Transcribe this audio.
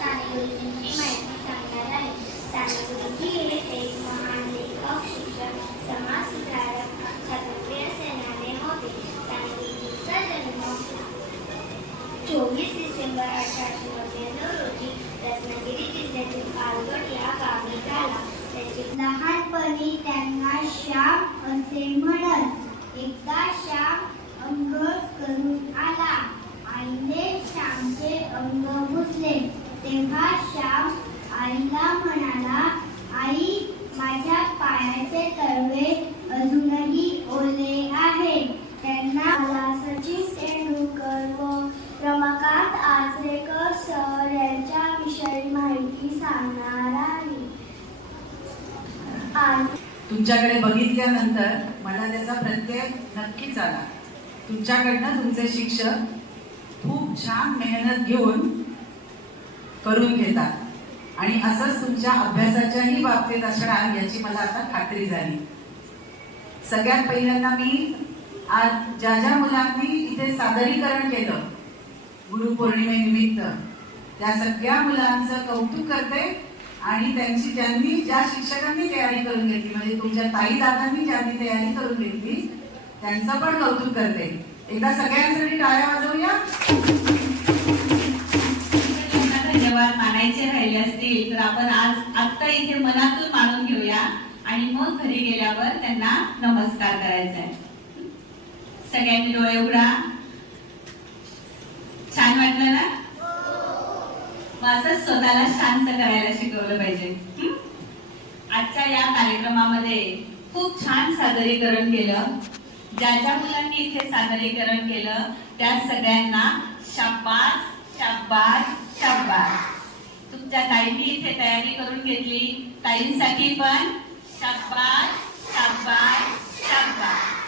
साने गुरुजींची माहिती सांगणार आहे साने गुरुजी हे एक महान लेखक शिक्षक समाज सुधारक स्वातंत्र्य होते साने गुरुजींचा जन्म चोवीस डिसेंबर अठराशे नव्याण्णव रोजी रत्नागिरी जिल्ह्यातील पालगड या गावी झाला. त्याचे लहानपणी त्यांना श्याम असे म्हणत तुमच्याकडे बघितल्यानंतर मला त्याचा प्रत्यय नक्कीच आला. तुमच्याकडनं तुमचे शिक्षक खूप छान मेहनत घेऊन करून घेतात. आणि असंच तुमच्या अभ्यासाच्याही बाबतीत असणार याची मला आता खात्री झाली. सगळ्यात पहिल्यांदा मी आज ज्या ज्या मुलांनी इथे सादरीकरण केलं गुरुपौर्णिमेनिमित्त त्या सगळ्या मुलांचं कौतुक करते. आणि त्यांची ज्यांनी ज्या शिक्षकांनी तयारी करून घेतली म्हणजे तुमच्या ताई दादांनी ज्यांनी तयारी करून घेतली त्यांचं पण कौतुक करते. एकदा सगळ्यांसाठी टाळ्या वाजवूया. धन्यवाद. मानायचे राहिले असतील तर आपण आज आत्ता इथे मनातून मानून घेऊया. आणि मग घरी गेल्यावर त्यांना नमस्कार करायचा आहे. सगळ्यांनी डोळे उघडा. छान वाटलं ना? मग स्वतःला शांत करायला शिकवलं पाहिजे. आजच्या या कार्यक्रमामध्ये खूप छान सादरीकरण केलं. ज्या ज्या मुलांनी इथे सादरीकरण केलं त्या सगळ्यांना शाबास शाबास शाबास. तुमच्या ताईंनी इथे तयारी करून घेतली. ताईंसाठी पण शाबास शाबास.